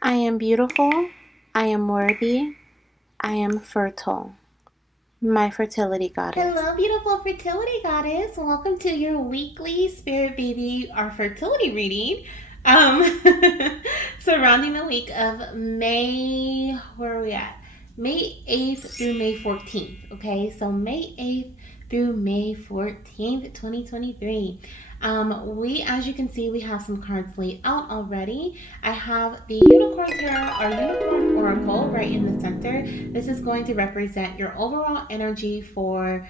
I am beautiful. I am worthy. I am fertile. My fertility goddess. Hello, beautiful fertility goddess. Welcome to your weekly spirit baby, our fertility reading. Um, Surrounding the week of May, where are we at? May 8th through May 14th. Okay, so May 8th through May 14th, 2023. As you can see, we have some cards laid out already. I have the Unicorn Tarot, our Unicorn Oracle, right in the center. This is going to represent your overall energy for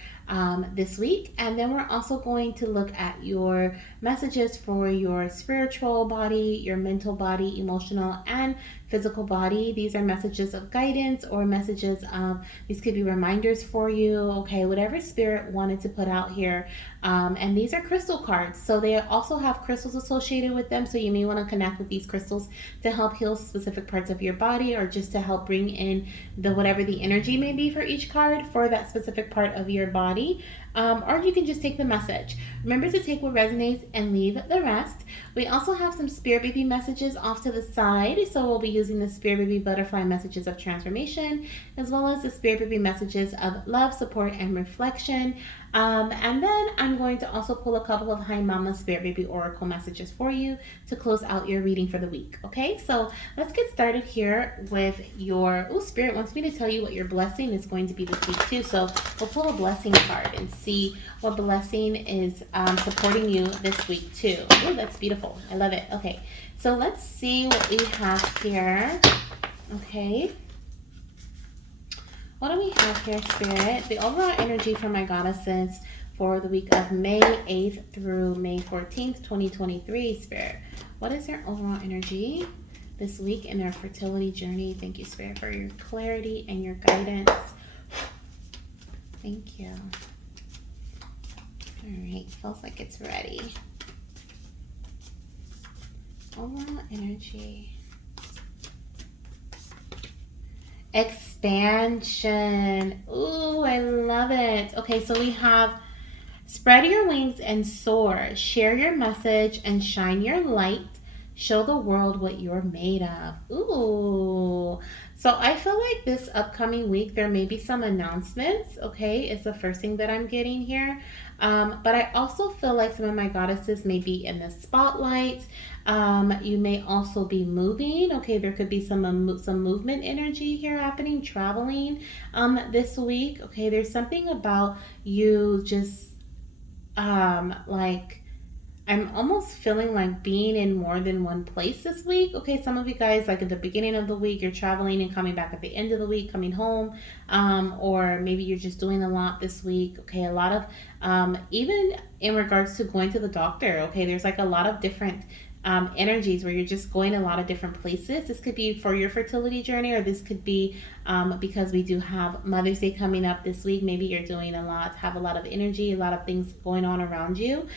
this week. And then we're also going to look at your messages for your spiritual body, your mental body, emotional, and physical body. These are messages of guidance or messages of, these could be reminders for you, okay, whatever spirit wanted to put out here. And these are crystal cards. So they also have crystals associated with them. So you may want to connect with these crystals to help heal specific parts of your body or just to help bring in the whatever the energy may be for each card for that specific part of your body. Or you can just take the message. Remember to take what resonates and leave the rest. We also have some Spirit Baby messages off to the side. So we'll be using the Spirit Baby Butterfly messages of transformation, as well as the Spirit Baby messages of love, support, and reflection. And then I'm going to also pull a couple of Hi Mama Spirit Baby Oracle messages for you to close out your reading for the week. Okay, so let's get started here with your, Spirit wants me to tell you what your blessing is going to be this week too. So we'll pull a blessing card and see what blessing is supporting you this week too. Oh, that's beautiful. I love it. Okay, so let's see what we have here. Okay. What do we have here, Spirit? The overall energy for my goddesses for the week of May 8th through May 14th, 2023, Spirit. What is their overall energy this week in their fertility journey? Thank you, Spirit, for your clarity and your guidance. Thank you. All right, feels like it's ready. Overall energy. Expansion. Ooh, I love it. Okay, so we have spread your wings and soar. Share your message and shine your light. Show the world what you're made of. Ooh. So I feel like this upcoming week there may be some announcements. Okay, it's the first thing that I'm getting here. But I also feel like some of my goddesses may be in the spotlight. You may also be moving. Okay, there could be some movement energy here happening, traveling this week. Okay, there's something about you just like I'm almost feeling like being in more than one place this week. Okay, some of you guys, like at the beginning of the week, you're traveling and coming back at the end of the week, coming home, or maybe you're just doing a lot this week. Okay, a lot of, even in regards to going to the doctor, okay, there's like a lot of different energies where you're just going a lot of different places. This could be for your fertility journey, or this could be because we do have Mother's Day coming up this week. Maybe you're doing a lot, have a lot of energy, a lot of things going on around you.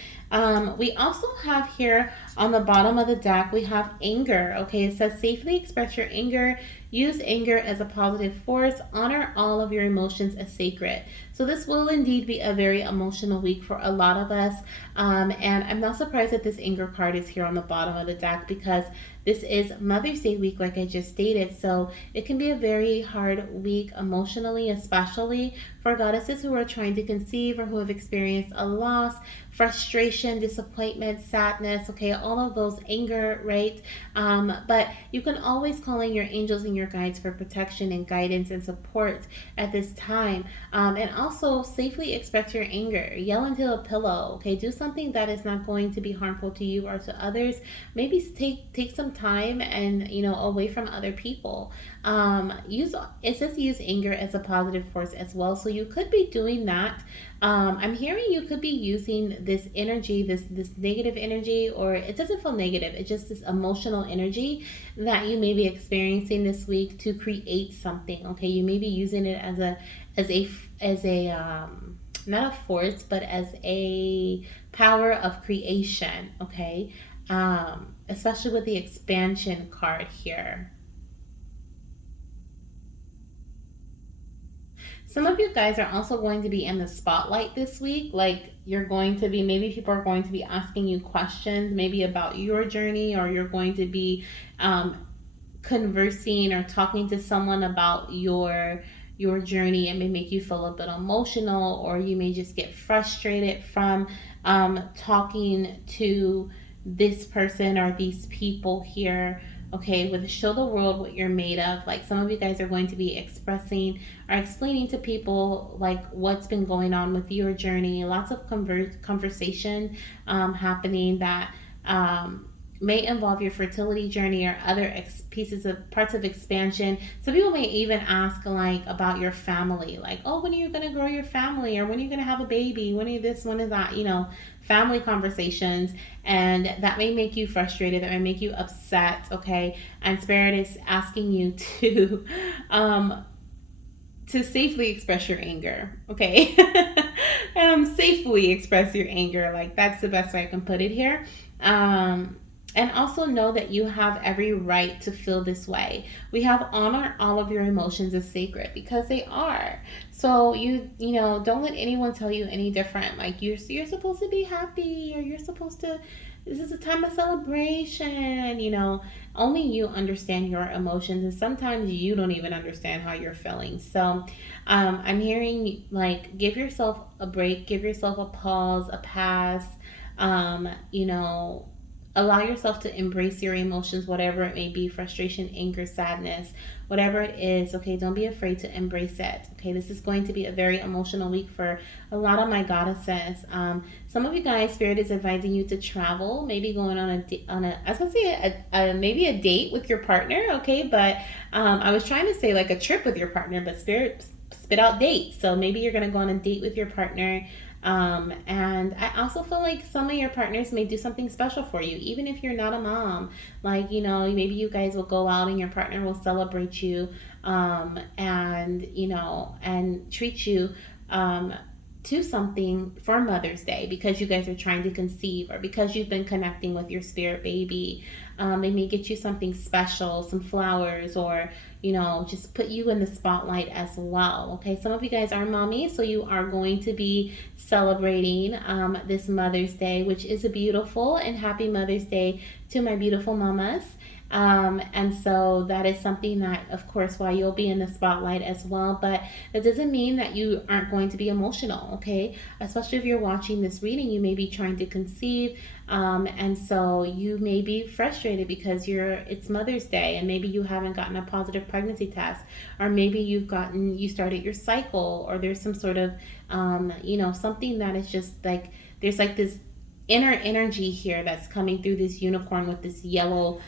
We also have here on the bottom of the deck, we have anger. Okay, it says safely express your anger. Use anger as a positive force. Honor all of your emotions as sacred. So this will indeed be a very emotional week for a lot of us. And I'm not surprised that this anger card is here on the bottom of the deck because this is Mother's Day week, like I just stated. So it can be a very hard week emotionally, especially for goddesses who are trying to conceive or who have experienced a loss, frustration, disappointment, sadness, okay, all of those, anger, right? But you can always call in your angels and your guides for protection and guidance and support at this time. And also safely express your anger. Yell into a pillow, okay? Do something that is not going to be harmful to you or to others. Maybe take some time and away from other people. Use It says use anger as a positive force as well. So you could be doing that. I'm hearing you could be using this energy, this negative energy, or it doesn't feel negative. It's just this emotional energy that you may be experiencing this week to create something. Okay, you may be using it as a not a force, but as a power of creation. Okay, especially with the expansion card here. Some of you guys are also going to be in the spotlight this week. Like you're going to be, maybe people are going to be asking you questions, maybe about your journey, or you're going to be conversing or talking to someone about your journey, it may make you feel a bit emotional, or you may just get frustrated from talking to this person or these people here. Okay, with show the world what you're made of. Like, some of you guys are going to be expressing or explaining to people like what's been going on with your journey. Lots of conversation happening that may involve your fertility journey or other pieces of parts of expansion. Some people may even ask like about your family, like, oh, when are you going to grow your family, or when are you going to have a baby, when are you this, when is that, family conversations. And that may make you frustrated, that may make you upset. Okay, and spirit is asking you um to safely express your anger. Okay. Safely express your anger, like that's the best way I can put it here. um and also know that you have every right to feel this way. We have honor all of your emotions as sacred, because they are. So don't let anyone tell you any different. Like, you're supposed to be happy, or you're supposed to, this is a time of celebration. Only you understand your emotions, and sometimes you don't even understand how you're feeling. So I'm hearing, like, give yourself a break, give yourself a pause, a pass. um, you know Allow yourself to embrace your emotions, whatever it may be: frustration, anger, sadness, whatever it is. Okay, don't be afraid to embrace it. Okay, this is going to be a very emotional week for a lot of my goddesses. Some of you guys, spirit is advising you to travel, maybe going on I was gonna say maybe a date with your partner. Okay, but I was trying to say like a trip with your partner, but spirit spit out date. So maybe you're gonna go on a date with your partner. And I also feel like some of your partners may do something special for you, even if you're not a mom. Like, maybe you guys will go out and your partner will celebrate you, and treat you um, to something for Mother's Day, because you guys are trying to conceive, or because you've been connecting with your spirit baby. They may get you something special, some flowers, or just put you in the spotlight as well. Okay, some of you guys are mommies, so you are going to be celebrating this Mother's Day, which is a beautiful and happy Mother's Day to my beautiful mamas. And so that is something that, of course, while you'll be in the spotlight as well, but that doesn't mean that you aren't going to be emotional. Okay, especially if you're watching this reading, you may be trying to conceive, and so you may be frustrated because it's Mother's Day, and maybe you haven't gotten a positive pregnancy test, or maybe you started your cycle, or there's some sort of something that is just like, there's like this inner energy here that's coming through this unicorn with this yellow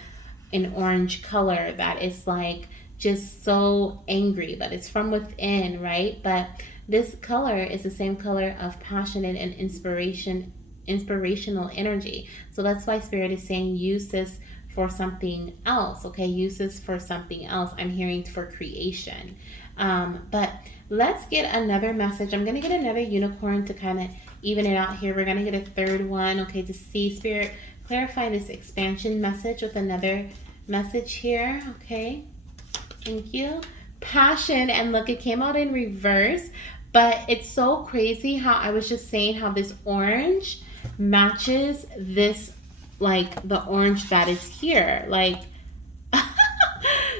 and orange color that is like just so angry, but it's from within, right? But this color is the same color of passionate and inspirational energy. So that's why spirit is saying use this for something else. Okay, use this for something else. I'm hearing for creation. But let's get another message. I'm going to get another unicorn to kind of even it out here. We're going to get a third one, okay, to see spirit clarify this expansion message with another message here. Okay, thank you. Passion, and look, it came out in reverse, but it's so crazy how I was just saying how this orange matches this, like the orange that is here. Like,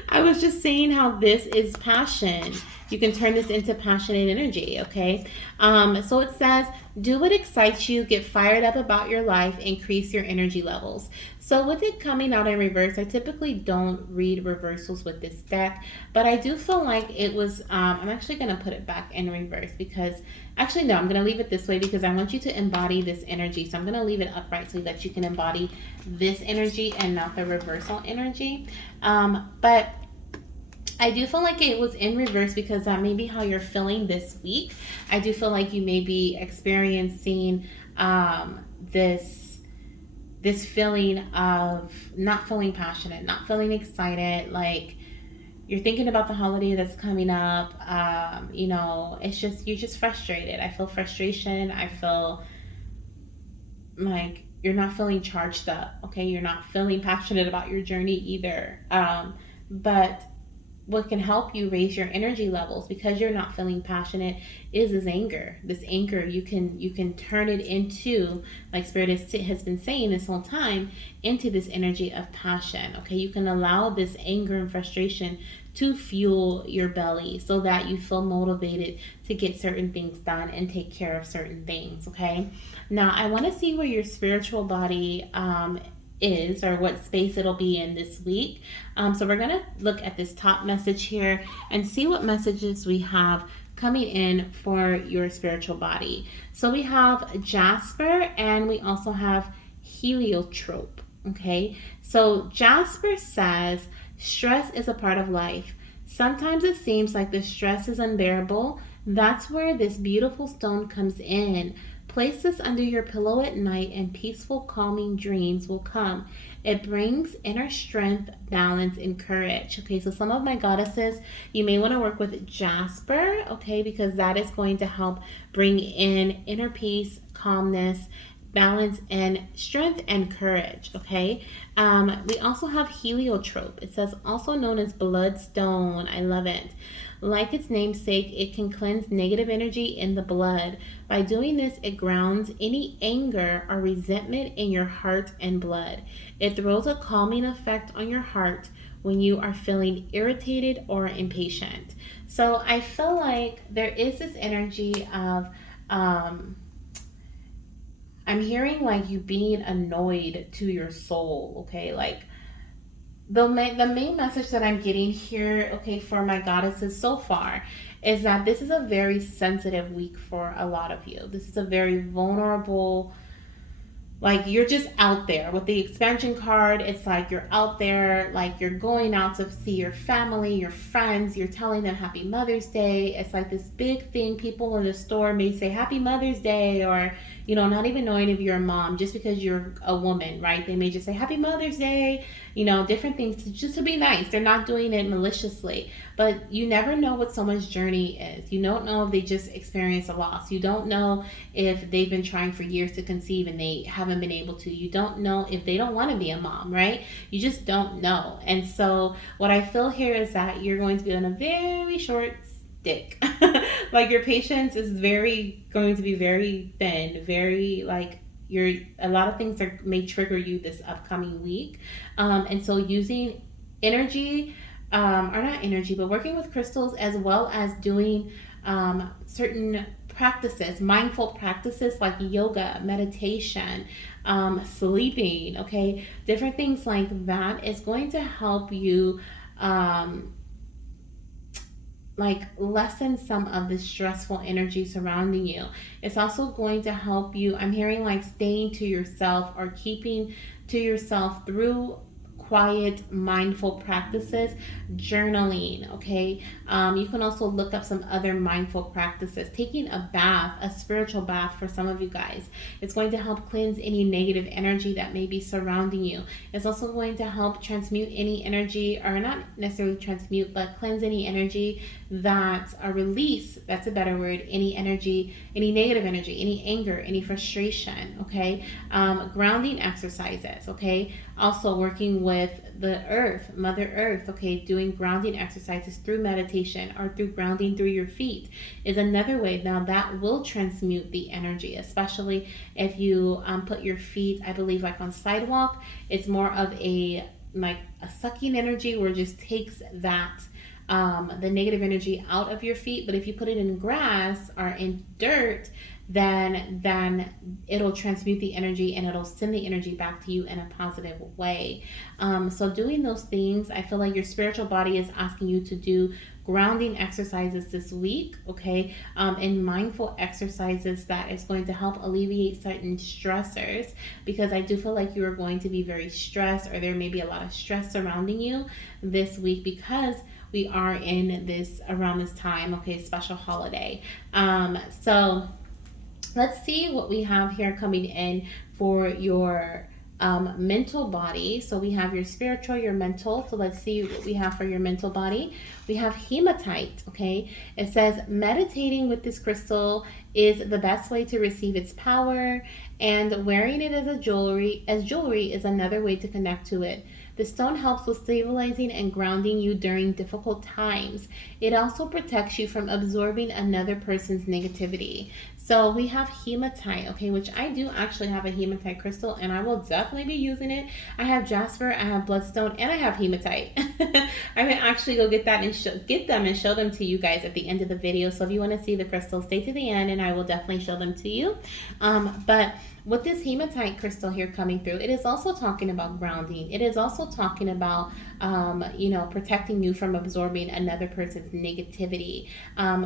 I was just saying how this is passion. You can turn this into passionate energy, okay? So it says, do what excites you, get fired up about your life, increase your energy levels. So with it coming out in reverse, I typically don't read reversals with this deck, but I do feel like it was, I'm actually going to put it back in reverse because, actually no, I'm going to leave it this way because I want you to embody this energy. So I'm going to leave it upright so that you can embody this energy and not the reversal energy. But I do feel like it was in reverse because that may be how you're feeling this week. I do feel like you may be experiencing this feeling of not feeling passionate, not feeling excited, like you're thinking about the holiday that's coming up. It's just, you're just frustrated. I feel frustration. I feel like you're not feeling charged up. Okay, you're not feeling passionate about your journey either. But what can help you raise your energy levels because you're not feeling passionate is this anger. This anger, you can turn it into, like Spirit has been saying this whole time, into this energy of passion. Okay, you can allow this anger and frustration to fuel your belly so that you feel motivated to get certain things done and take care of certain things. Okay, now I want to see where your spiritual body is, or what space it'll be in this week. So we're going to look at this top message here and see what messages we have coming in for your spiritual body. So we have Jasper and we also have Heliotrope. Okay, so Jasper says stress is a part of life. Sometimes it seems like the stress is unbearable. That's where this beautiful stone comes in. Place this under your pillow at night and peaceful, calming dreams will come. It brings inner strength, balance, and courage. Okay, so some of my goddesses, you may want to work with Jasper, okay, because that is going to help bring in inner peace, calmness, balance, and strength and courage. Okay, we also have Heliotrope. It says also known as bloodstone. I love it. Like its namesake, it can cleanse negative energy in the blood. By doing this, it grounds any anger or resentment in your heart and blood. It throws a calming effect on your heart when you are feeling irritated or impatient. So I feel like there is this energy of, I'm hearing like you being annoyed to your soul, okay? Like the main message that I'm getting here, okay, for my goddesses so far is that this is a very sensitive week for a lot of you. This is a very vulnerable, like you're just out there with the expansion card. It's like you're out there, like you're going out to see your family, your friends, you're telling them happy Mother's Day. It's like this big thing. People in the store may say happy Mother's Day, or not even knowing if you're a mom, just because you're a woman, right? They may just say happy Mother's Day, different things just to be nice. They're not doing it maliciously, but you never know what someone's journey is. You don't know if they just experienced a loss. You don't know if they've been trying for years to conceive and they haven't been able to. You don't know if they don't want to be a mom, right? You just don't know. And so what I feel here is that you're going to be on a very short stick. Like your patience is going to be very thin, very like a lot of things may trigger you this upcoming week. And so using energy, or not energy, but working with crystals, as well as doing certain practices, mindful practices like yoga, meditation, sleeping, okay, different things like that is going to help you like lessen some of the stressful energy surrounding you. It's also going to help you, I'm hearing like staying to yourself or keeping to yourself through quiet, mindful practices, journaling, okay? You can also look up some other mindful practices. Taking a bath, a spiritual bath for some of you guys. It's going to help cleanse any negative energy that may be surrounding you. It's also going to help transmute any energy, or not necessarily transmute, but cleanse any energy that, release, that's a better word, any energy, any negative energy, any anger, any frustration, okay? Grounding exercises, okay? Also working with the earth, Mother Earth, okay, doing grounding exercises through meditation or through grounding through your feet is another way. Now that will transmute the energy, especially if you put your feet, I believe, like on sidewalk. It's more of a sucking energy where it just takes that the negative energy out of your feet. But if you put it in grass or in dirt, then it'll transmute the energy and it'll send the energy back to you in a positive way. So doing those things, I feel like your spiritual body is asking you to do grounding exercises this week, okay, and mindful exercises that is going to help alleviate certain stressors, because I do feel like you are going to be very stressed, or there may be a lot of stress surrounding you this week because we are in this, around this time, okay, special holiday. So let's see what we have here coming in for your mental body. So we have your spiritual, your mental. So let's see what we have for your mental body. We have hematite. Okay, it says meditating with this crystal is the best way to receive its power, and wearing it as a jewelry is another way to connect to it. The stone helps with stabilizing and grounding you during difficult times. It also protects you from absorbing another person's negativity. So we have hematite, okay, which I do actually have a hematite crystal, and I will definitely be using it. I have jasper, I have bloodstone, and I have hematite. I may actually go get that and get them and show them to you guys at the end of the video. So if you want to see the crystals, stay to the end, and I will definitely show them to you. But with this hematite crystal here coming through, it is also talking about grounding. It is also talking about, protecting you from absorbing another person's negativity.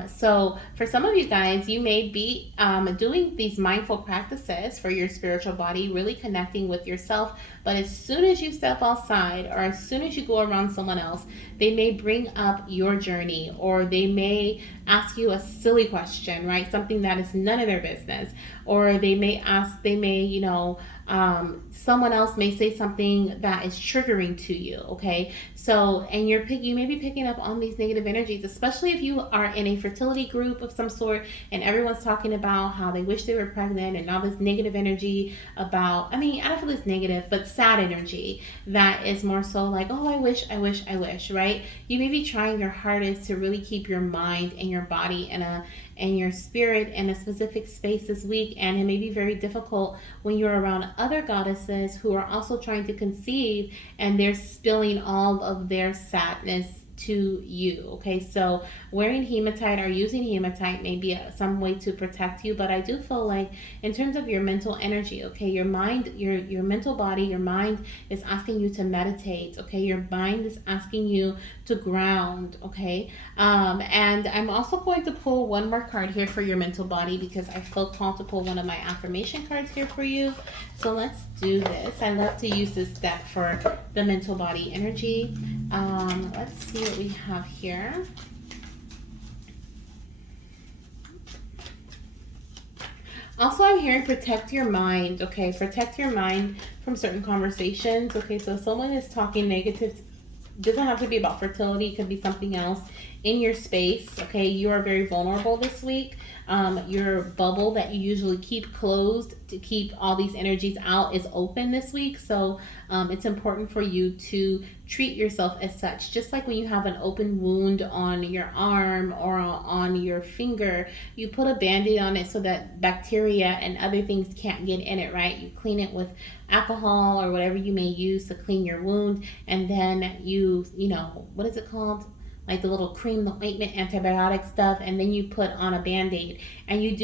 So for some of you guys, you may be doing these mindful practices for your spiritual body, really connecting with yourself. But as soon as you step outside, or as soon as you go around someone else, they may bring up your journey, or they may ask you a silly question, right? Something that is none of their business. Or someone else may say something that is triggering to you, okay? So, and you may be picking up on these negative energies, especially if you are in a fertility group of some sort, and everyone's talking about how they wish they were pregnant, and all this negative energy about, I don't feel it's negative, but sad energy that is more so like, oh, I wish, right? You may be trying your hardest to really keep your mind and your body and your spirit in a specific space this week, and it may be very difficult when you're around other goddesses who are also trying to conceive, and they're spilling all of their sadness to you. Okay, so wearing hematite or using hematite may be some way to protect you, but I do feel like in terms of your mental energy, okay, your mind, your mental body, your mind is asking you to meditate. Okay, your mind is asking you to ground. Okay, and I'm also going to pull one more card here for your mental body, because I feel called to pull one of my affirmation cards here for you. So let's do this. I love to use this deck for the mental body energy. Let's see what we have here. Also, I'm hearing protect your mind. Okay, protect your mind from certain conversations. Okay, so if someone is talking negative, doesn't have to be about fertility, it could be something else in your space. Okay, you are very vulnerable this week. Your bubble that you usually keep closed to keep all these energies out is open this week. So it's important for you to treat yourself as such. Just like when you have an open wound on your arm or on your finger, you put a band-aid on it so that bacteria and other things can't get in it, right? You clean it with alcohol or whatever you may use to clean your wound, and then what is it called, like the little cream, the ointment, antibiotic stuff, and then you put on a band-aid. And you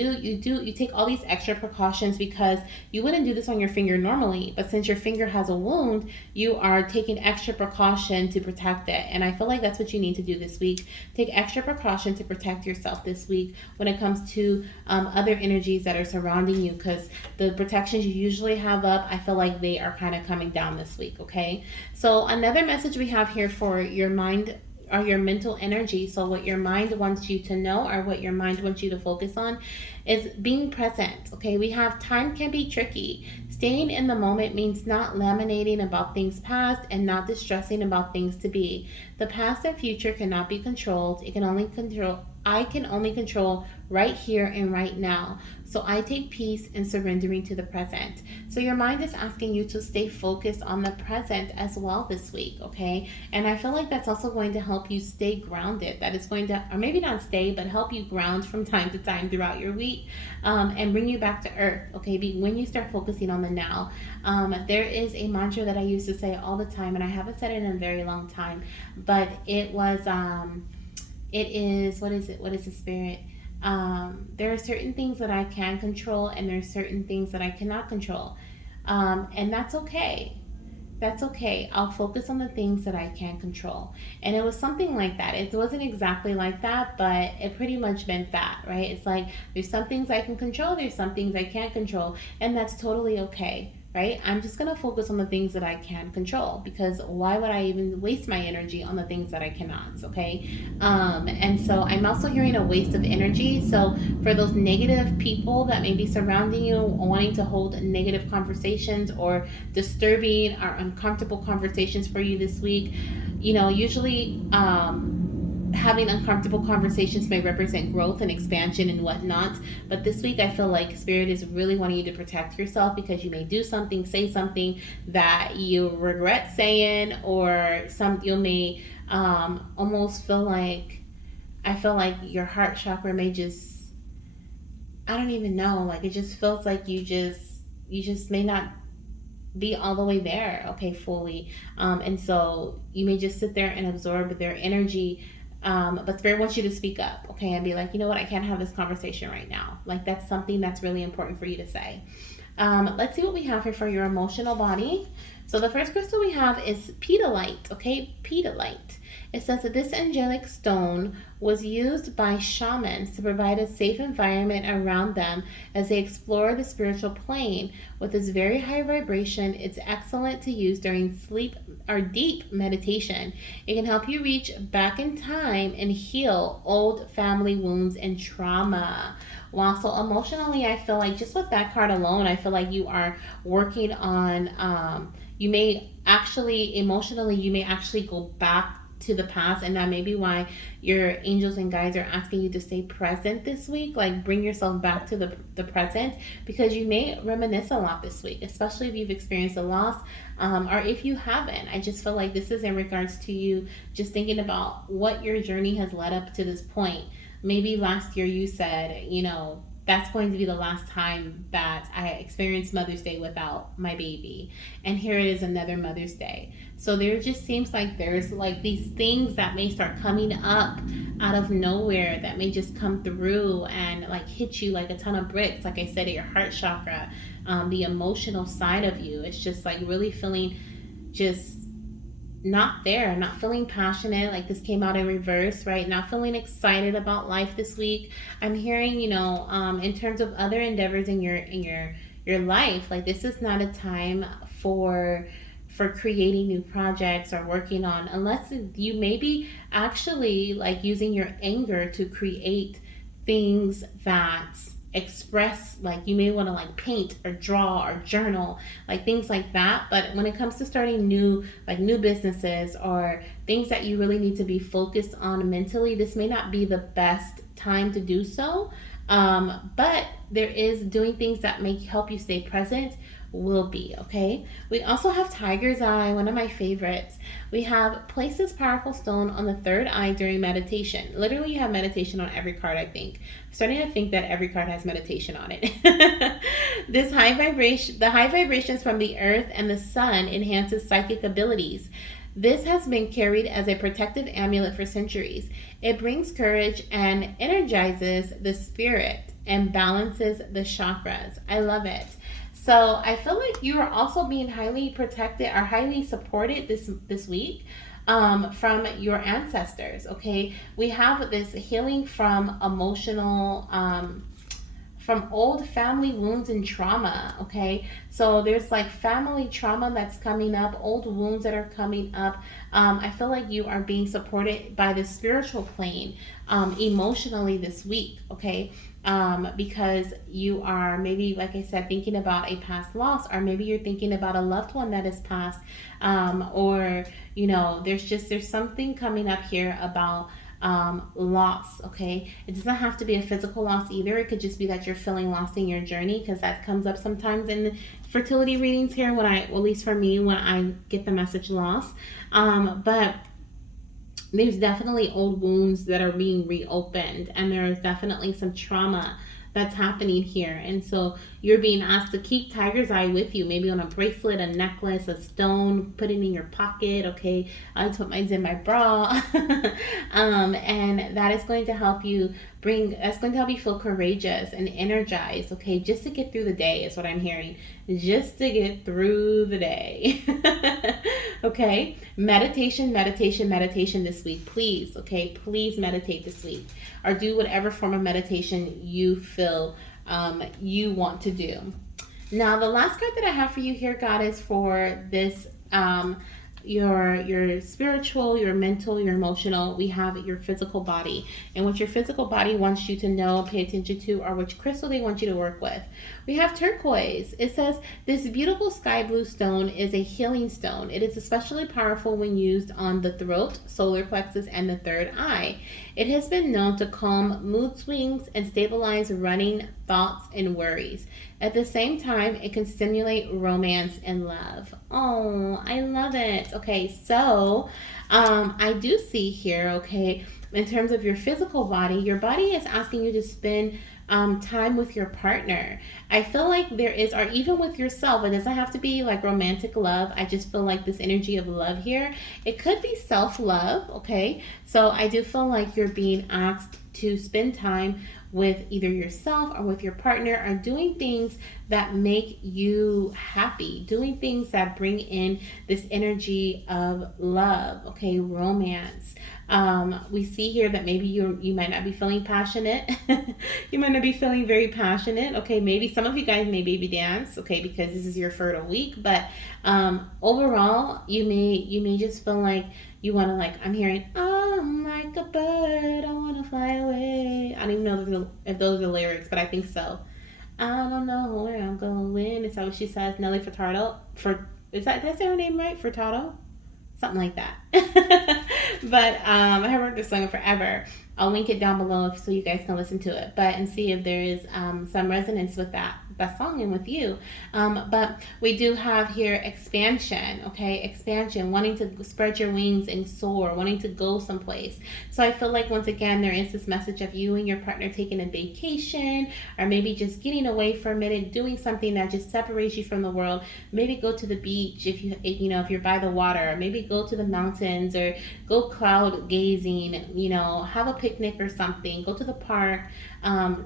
take all these extra precautions, because you wouldn't do this on your finger normally, but since your finger has a wound, you are taking extra precaution to protect it. And I feel like that's what you need to do this week. Take extra precaution to protect yourself this week when it comes to other energies that are surrounding you, because the protections you usually have up, I feel like they are kind of coming down this week. Okay, so another message we have here for your mind or your mental energy. So what your mind wants you to know, or what your mind wants you to focus on, is being present. Okay, we have time can be tricky. Staying in the moment means not laminating about things past and not distressing about things to be. The past and future cannot be controlled. I can only control right here and right now. So I take peace in surrendering to the present. So your mind is asking you to stay focused on the present as well this week, okay? And I feel like that's also going to help you stay grounded. That is going to, or maybe not stay, but help you ground from time to time throughout your week, and bring you back to earth, okay? When you start focusing on the now. There is a mantra that I used to say all the time, and I haven't said it in a very long time, but it is, what is it? What is the spirit? There are certain things that I can control, and there are certain things that I cannot control. And that's okay. That's okay. I'll focus on the things that I can control. And it was something like that. It wasn't exactly like that, but it pretty much meant that, right? It's like there's some things I can control, there's some things I can't control, and that's totally okay. right? I'm just going to focus on the things that I can control, because why would I even waste my energy on the things that I cannot, okay? And so I'm also hearing a waste of energy. So for those negative people that may be surrounding you, wanting to hold negative conversations or disturbing or uncomfortable conversations for you this week, usually having uncomfortable conversations may represent growth and expansion and whatnot. But this week, I feel like Spirit is really wanting you to protect yourself, because you may do something, say something that you regret saying, or you may almost feel like, I feel like your heart chakra may just, I don't even know, like it just feels like you just may not be all the way there, okay, fully. And so you may just sit there and absorb their energy. But Spirit wants you to speak up, okay, and be like, you know what, I can't have this conversation right now. Like, that's something that's really important for you to say. Let's see what we have here for your emotional body. So the first crystal we have is pedalite, okay? Pedalite. It says that this angelic stone was used by shamans to provide a safe environment around them as they explore the spiritual plane. With its very high vibration, it's excellent to use during sleep or deep meditation. It can help you reach back in time and heal old family wounds and trauma. Wow, so emotionally, I feel like just with that card alone, I feel like you are working on, you may actually, emotionally, you may actually go back to the past, and that may be why your angels and guides are asking you to stay present this week. Like, bring yourself back to the present, because you may reminisce a lot this week, especially if you've experienced a loss, or if you haven't. I just feel like this is in regards to you just thinking about what your journey has led up to this point. Maybe last year you said, that's going to be the last time that I experienced Mother's Day without my baby. And here it is, another Mother's Day. So there just seems like there's like these things that may start coming up out of nowhere, that may just come through and like hit you like a ton of bricks. Like I said, at your heart chakra, the emotional side of you. It's just like really feeling just not there, not feeling passionate. Like, this came out in reverse, right? Not feeling excited about life this week. I'm hearing, in terms of other endeavors in your life, like, this is not a time for creating new projects or working on, unless you maybe actually like using your anger to create things that express, like you may want to like paint or draw or journal, like things like that. But when it comes to starting new businesses or things that you really need to be focused on mentally, this may not be the best time to do so. But there is doing things that may help you stay present will be okay. We also have Tiger's Eye, one of my favorites. We have place this powerful stone on the third eye during meditation. Literally, you have meditation on every card, I think. I'm starting to think that every card has meditation on it. The high vibrations from the earth and the sun enhances psychic abilities. This has been carried as a protective amulet for centuries. It brings courage and energizes the spirit and balances the chakras. I love it. So I feel like you are also being highly protected or highly supported this week, from your ancestors. Okay, we have this healing from emotional, from old family wounds and trauma. Okay, so there's like family trauma that's coming up, old wounds that are coming up. I feel like you are being supported by the spiritual plane, emotionally this week. Okay, because you are maybe, like I said, thinking about a past loss, or maybe you're thinking about a loved one that is passed, or there's something coming up here about loss. Okay, it doesn't have to be a physical loss either. It could just be that you're feeling lost in your journey, because that comes up sometimes in the fertility readings here, at least for me, when I get the message loss. But there's definitely old wounds that are being reopened, and there is definitely some trauma that's happening here. And so you're being asked to keep Tiger's Eye with you, maybe on a bracelet, a necklace, a stone, put it in your pocket. Okay, I put mine in my bra. And that is going to help you feel courageous and energized. Okay, just to get through the day is what I'm hearing. Just to get through the day. Okay, meditation this week, please. Okay, please meditate this week, or do whatever form of meditation you feel you want to do. Now, the last card that I have for you here, Goddess, for this, your spiritual, your mental, your emotional. We have your physical body, and what your physical body wants you to know, pay attention to, or which crystal they want you to work with. We have turquoise. It says this beautiful sky blue stone is a healing stone. It is especially powerful when used on the throat, solar plexus, and the third eye. It has been known to calm mood swings and stabilize running thoughts and worries. At the same time, it can stimulate romance and love. Oh, I love it. Okay, so I do see here, okay, in terms of your physical body, your body is asking you to spend time with your partner. I feel like there is, or even with yourself, it doesn't have to be like romantic love. I just feel like this energy of love here, it could be self love, okay? So I do feel like you're being asked to spend time with either yourself or with your partner, or doing things that make you happy, doing things that bring in this energy of love, okay, romance. We see here that maybe you might not be feeling passionate. You might not be feeling very passionate. Okay, maybe some of you guys may baby dance. Okay, because this is your fertile week. But overall, you may just feel like you want to, like, I'm hearing, I'm like a bird, I want to fly away. I don't even know if those are lyrics, but I think so. I don't know where I'm going. Is that what she says? Nelly Furtado. Did I say her name right? Furtado? Something like that. But I haven't heard this song in forever. I'll link it down below so you guys can listen to it, but and see if there is some resonance with that song and with you. But we do have here expansion, okay? Expansion, wanting to spread your wings and soar, wanting to go someplace. So I feel like, once again, there is this message of you and your partner taking a vacation, or maybe just getting away for a minute, doing something that just separates you from the world. Maybe go to the beach if you're by the water, or maybe go to the mountains, or go cloud gazing, have a picnic or something, go to the park,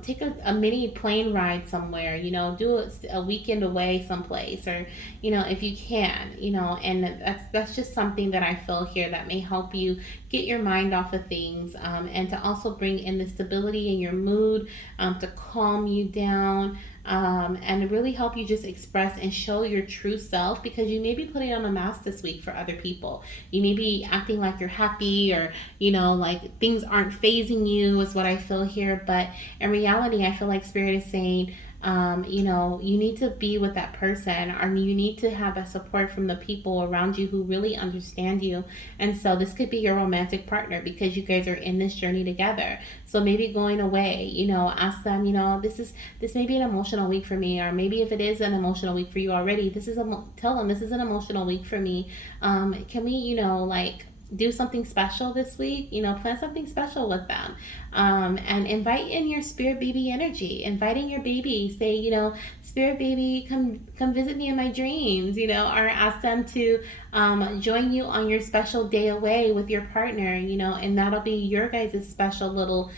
take a mini plane ride somewhere, do a weekend away someplace, or if you can, and that's just something that I feel here that may help you get your mind off of things, and to also bring in the stability in your mood, to calm you down, and really help you just express and show your true self, because you may be putting on a mask this week for other people. You may be acting like you're happy, or like things aren't phasing you, is what I feel here. But in reality, I feel like Spirit is saying, you need to be with that person, or you need to have a support from the people around you who really understand you. And so this could be your romantic partner, because you guys are in this journey together. So maybe going away, ask them, this may be an emotional week for me, or maybe if it is an emotional week for you already, tell them this is an emotional week for me. Can we, like, do something special this week, plan something special with them, and invite in your spirit baby energy, inviting your baby, say, spirit baby, come visit me in my dreams, or ask them to join you on your special day away with your partner, and that'll be your guys' special little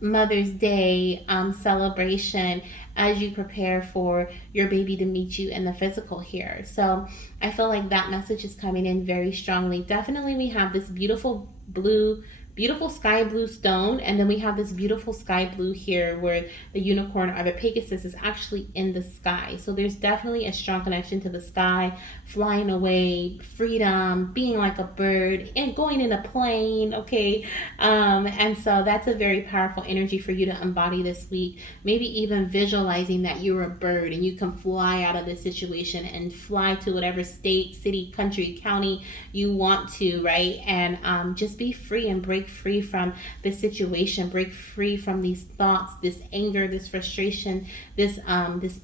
Mother's Day celebration, as you prepare for your baby to meet you in the physical here. So I feel like that message is coming in very strongly. Definitely, we have this beautiful sky blue stone, and then we have this beautiful sky blue here, where the unicorn or the Pegasus is actually in the sky. So there's definitely a strong connection to the sky, flying away, freedom, being like a bird, and going in a plane, okay? And so that's a very powerful energy for you to embody this week. Maybe even visualizing that you're a bird and you can fly out of this situation and fly to whatever state, city, country, county you want to, right? And just be free and break free from this situation, break free from these thoughts, this anger, this frustration, this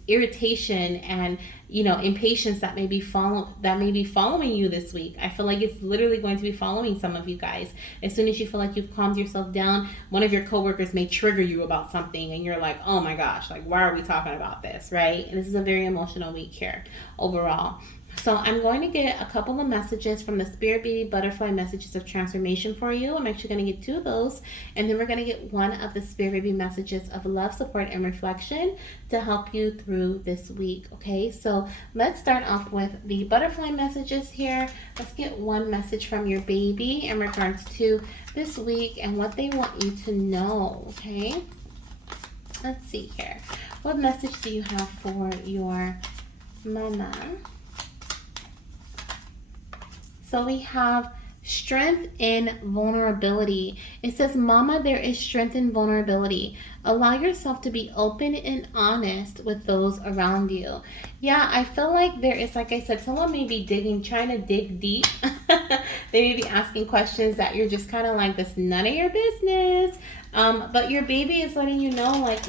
irritation, and impatience that may be following you this week. I feel like it's literally going to be following some of you guys. As soon as you feel like you've calmed yourself down, one of your coworkers may trigger you about something, and you're like, oh my gosh, like, why are we talking about this, right? And this is a very emotional week here overall. So I'm going to get a couple of messages from the Spirit Baby Butterfly Messages of Transformation for you. I'm actually going to get 2 of those, and then we're going to get 1 of the Spirit Baby Messages of Love, Support, and Reflection to help you through this week. Okay, so let's start off with the butterfly messages here. Let's get 1 message from your baby in regards to this week and what they want you to know. Okay, let's see here. What message do you have for your mama? So we have strength in vulnerability. It says, Mama, there is strength in vulnerability. Allow yourself to be open and honest with those around you. Yeah, I feel like there is, like I said, someone may be trying to dig deep. They may be asking questions that you're just kind of like, this none of your business. But your baby is letting you know, like,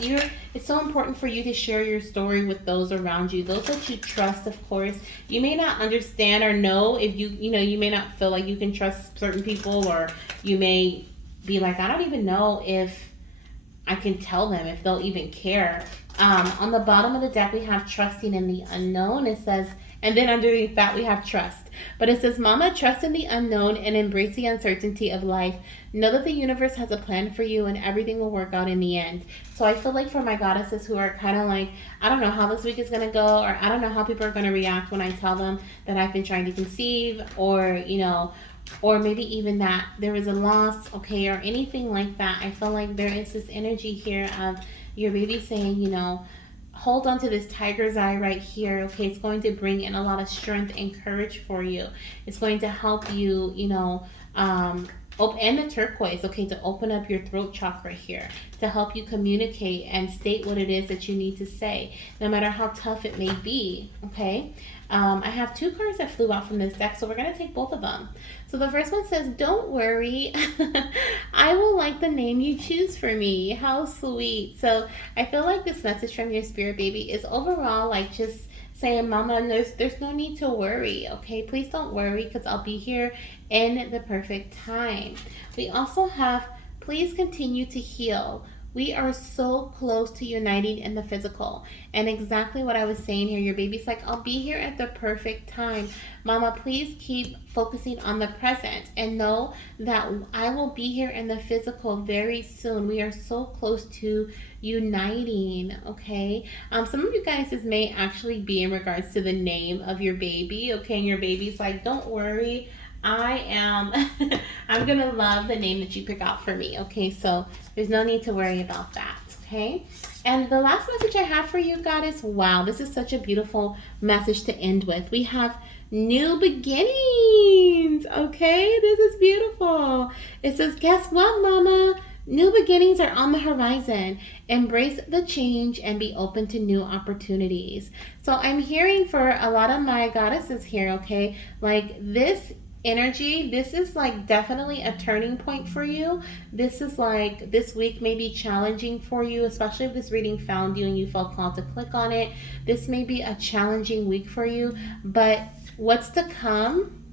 it's so important for you to share your story with those around you, those that you trust, of course. You may not understand or know if you may not feel like you can trust certain people, or you may be like, I don't even know if I can tell them, if they'll even care. On the bottom of the deck, we have trusting in the unknown. It says, and then underneath that, we have trust. But it says, Mama, trust in the unknown and embrace the uncertainty of life. Know that the universe has a plan for you and everything will work out in the end. So I feel like for my goddesses who are kind of like, I don't know how this week is going to go, or I don't know how people are going to react when I tell them that I've been trying to conceive, or, or maybe even that there was a loss, okay, or anything like that. I feel like there is this energy here of your baby saying, hold on to this tiger's eye right here, okay? It's going to bring in a lot of strength and courage for you. It's going to help you, and the turquoise, okay, to open up your throat chakra here, to help you communicate and state what it is that you need to say, no matter how tough it may be, okay? I have two cards that flew out from this deck, so we're going to take both of them. So the first one says, don't worry, I will like the name you choose for me. How sweet. So I feel like this message from your spirit baby is overall like just saying, Mama, there's no need to worry, okay? Please don't worry, because I'll be here in the perfect time. We also have, please continue to heal. We are so close to uniting in the physical. And exactly what I was saying here, your baby's like, I'll be here at the perfect time. Mama, please keep focusing on the present and know that I will be here in the physical very soon. We are so close to uniting, okay? Some of you guys, this may actually be in regards to the name of your baby, okay? And your baby's like, don't worry, I'm gonna love the name that you pick out for me, okay? So there's no need to worry about that, okay? And the last message I have for you, Goddess, wow, this is such a beautiful message to end with. We have new beginnings, okay? This is beautiful. It says, guess what, Mama? New beginnings are on the horizon. Embrace the change and be open to new opportunities. So I'm hearing for a lot of my goddesses here, okay? Like this energy, this is like definitely a turning point for you. This is like, this week may be challenging for you, especially if this reading found you and you felt called to click on it. This may be a challenging week for you, but what's to come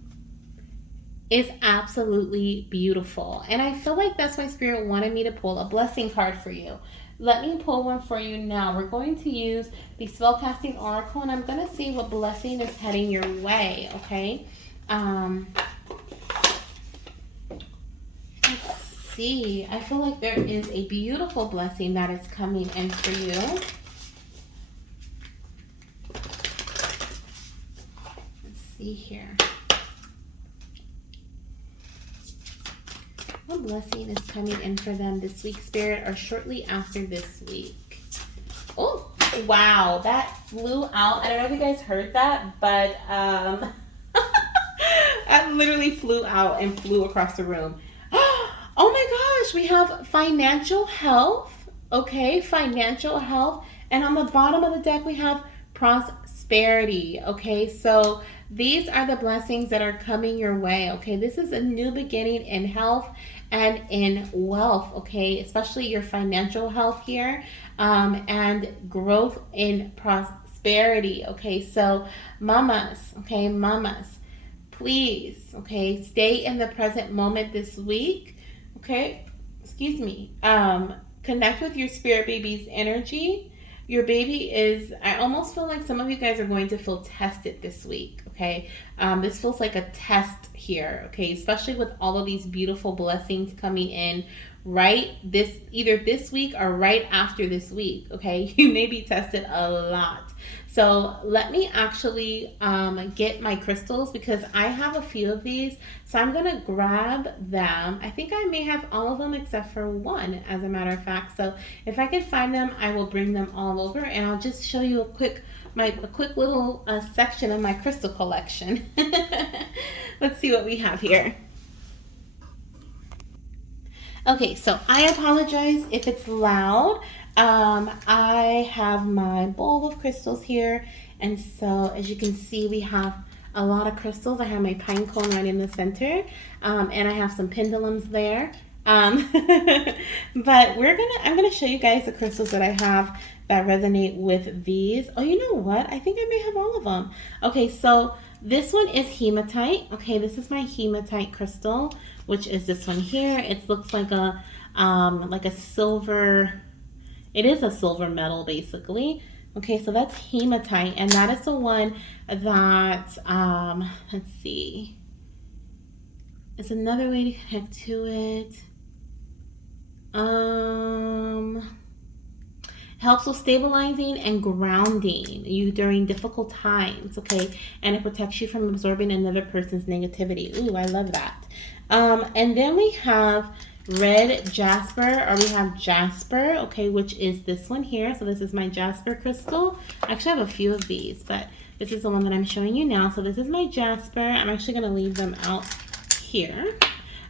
is absolutely beautiful. And I feel like that's why Spirit wanted me to pull a blessing card for you. Let me pull one for you now. We're going to use the Spellcasting Oracle, and I'm going to see what blessing is heading your way, okay? Let's see. I feel like there is a beautiful blessing that is coming in for you. Let's see here. What blessing is coming in for them this week, Spirit, or shortly after this week? Oh, wow. That flew out. I don't know if you guys heard that, but that literally flew out and flew across the room. Oh my gosh, we have financial health. Okay, financial health. And on the bottom of the deck, we have prosperity. Okay, so these are the blessings that are coming your way. Okay, this is a new beginning in health and in wealth. Okay, especially your financial health here, and growth in prosperity. Okay, so mamas, please, okay, stay in the present moment this week. Okay, excuse me. Connect with your spirit baby's energy. Your baby is, I almost feel like some of you guys are going to feel tested this week, okay? This feels like a test here, okay? Especially with all of these beautiful blessings coming in either this week or right after this week. Okay, you may be tested a lot. So let me actually get my crystals because I have a few of these. So I'm gonna grab them. I think I may have all of them except for one, as a matter of fact. So if I can find them, I will bring them all over, and I'll just show you a quick little section of my crystal collection. Let's see what we have here. Okay, so I apologize if it's loud. I have my bowl of crystals here, and so as you can see, we have a lot of crystals. I have my pine cone right in the center, and I have some pendulums there. But I'm gonna show you guys the crystals that I have that resonate with these. Oh, you know what? I think I may have all of them. Okay, so this one is hematite. Okay, this is my hematite crystal, which is this one here. It looks like a silver. It is a silver metal basically. Okay, so that's hematite, and that is the one that let's see. It's another way to connect to it. Helps with stabilizing and grounding you during difficult times, okay? And it protects you from absorbing another person's negativity. Ooh, I love that. And then we have red jasper, or we have jasper, okay, which is this one here. So this is my jasper crystal. I actually have a few of these, but this is the one that I'm showing you now. So this is my jasper. I'm actually going to leave them out here.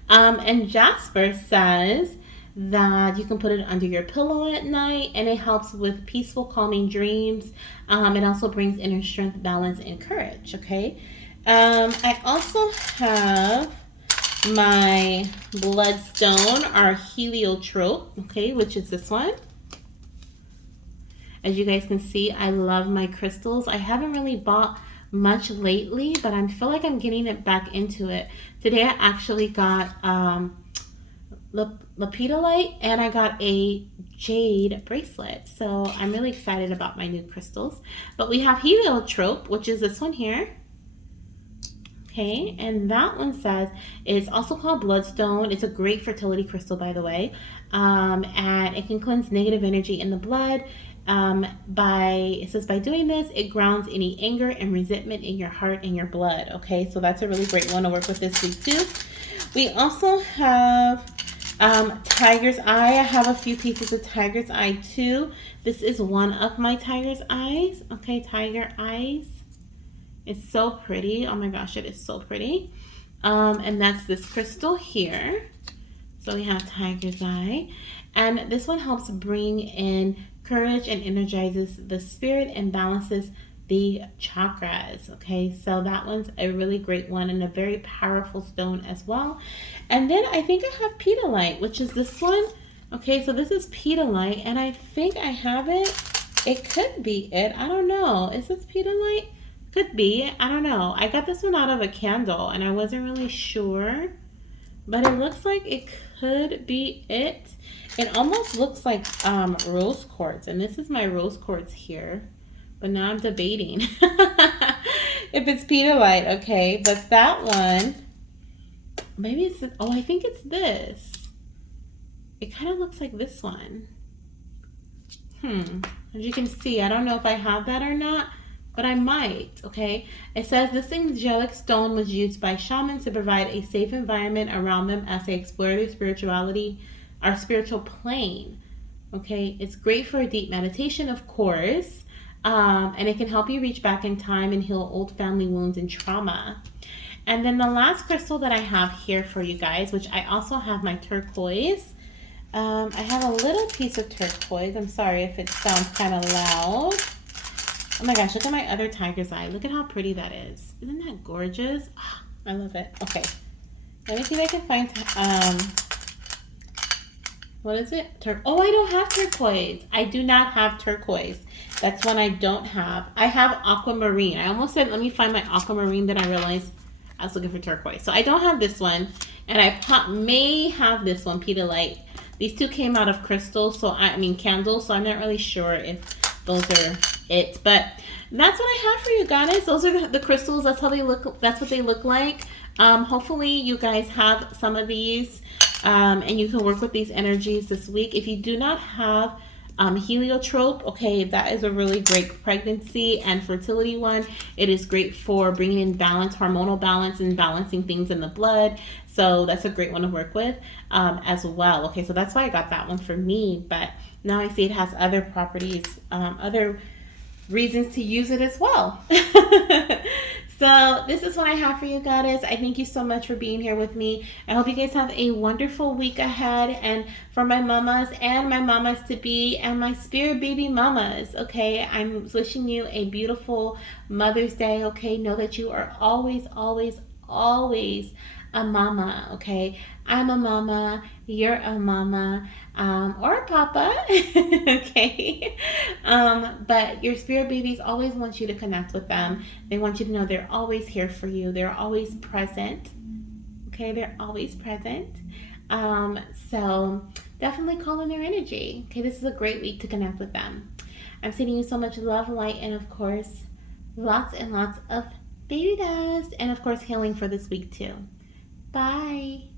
And jasper says that you can put it under your pillow at night, and it helps with peaceful, calming dreams. It also brings inner strength, balance, and courage, okay? I also have my bloodstone, or heliotrope, okay, which is this one. As you guys can see, I love my crystals. I haven't really bought much lately, but I feel like I'm getting it back into it. Today I actually got lepidolite, and I got a jade bracelet. So I'm really excited about my new crystals. But we have heliotrope, which is this one here. Okay, and that one says it's also called bloodstone. It's a great fertility crystal, by the way, and it can cleanse negative energy in the blood. It says by doing this, it grounds any anger and resentment in your heart and your blood. Okay, so that's a really great one to work with this week too. We also have tiger's eye. I have a few pieces of tiger's eye too. This is one of my tiger's eyes. Okay, tiger eyes. It's so pretty. Oh my gosh, it is so pretty. And that's this crystal here. So we have tiger's eye. And this one helps bring in courage and energizes the spirit and balances the chakras. Okay, so that one's a really great one and a very powerful stone as well. And then I think I have pedalite, which is this one. Okay, so this is pedalite, and I think I have it. It could be it. I don't know. Is this pedalite? Could be. I don't know. I got this one out of a candle, and I wasn't really sure, but it looks like it could be it. It almost looks like rose quartz, and this is my rose quartz here. But now I'm debating if it's pedalite, okay? But that one, maybe it's, oh, I think it's this. It kind of looks like this one. As you can see, I don't know if I have that or not, but I might, okay? It says this angelic stone was used by shamans to provide a safe environment around them as they explore their spirituality, our spiritual plane, okay? It's great for deep meditation, of course. And it can help you reach back in time and heal old family wounds and trauma. And then the last crystal that I have here for you guys, which I also have my turquoise. I have a little piece of turquoise. I'm sorry if it sounds kind of loud. Oh my gosh, look at my other tiger's eye. Look at how pretty that is. Isn't that gorgeous? Oh, I love it. Okay, let me see if I can find, what is it? Oh, I don't have turquoise. I do not have turquoise. That's one I don't have. I have aquamarine. I almost said, let me find my aquamarine, then I realized I was looking for turquoise. So I don't have this one, and I may have this one, pedalite. These two came out of crystals, so I mean candles, so I'm not really sure if those are it. But that's what I have for you guys. Those are the crystals. That's how they look. That's what they look like. Hopefully you guys have some of these. And you can work with these energies this week. If you do not have heliotrope, okay, that is a really great pregnancy and fertility one. It is great for bringing in balance, hormonal balance, and balancing things in the blood. So that's a great one to work with as well. Okay, so that's why I got that one for me. But now I see it has other properties, other reasons to use it as well. So this is what I have for you, goddess. I thank you so much for being here with me. I hope you guys have a wonderful week ahead. And for my mamas and my mamas to be and my spirit baby mamas, okay, I'm wishing you a beautiful Mother's Day. Okay, know that you are always, always, always a mama. Okay, I'm a mama, you're a mama, or a papa. Okay. But your spirit babies always want you to connect with them. They want you to know they're always here for you. They're always present. Okay, they're always present. Um, so definitely call in their energy. Okay, this is a great week to connect with them. I'm sending you so much love, light, and of course, lots and lots of baby dust, and of course, healing for this week too. Bye.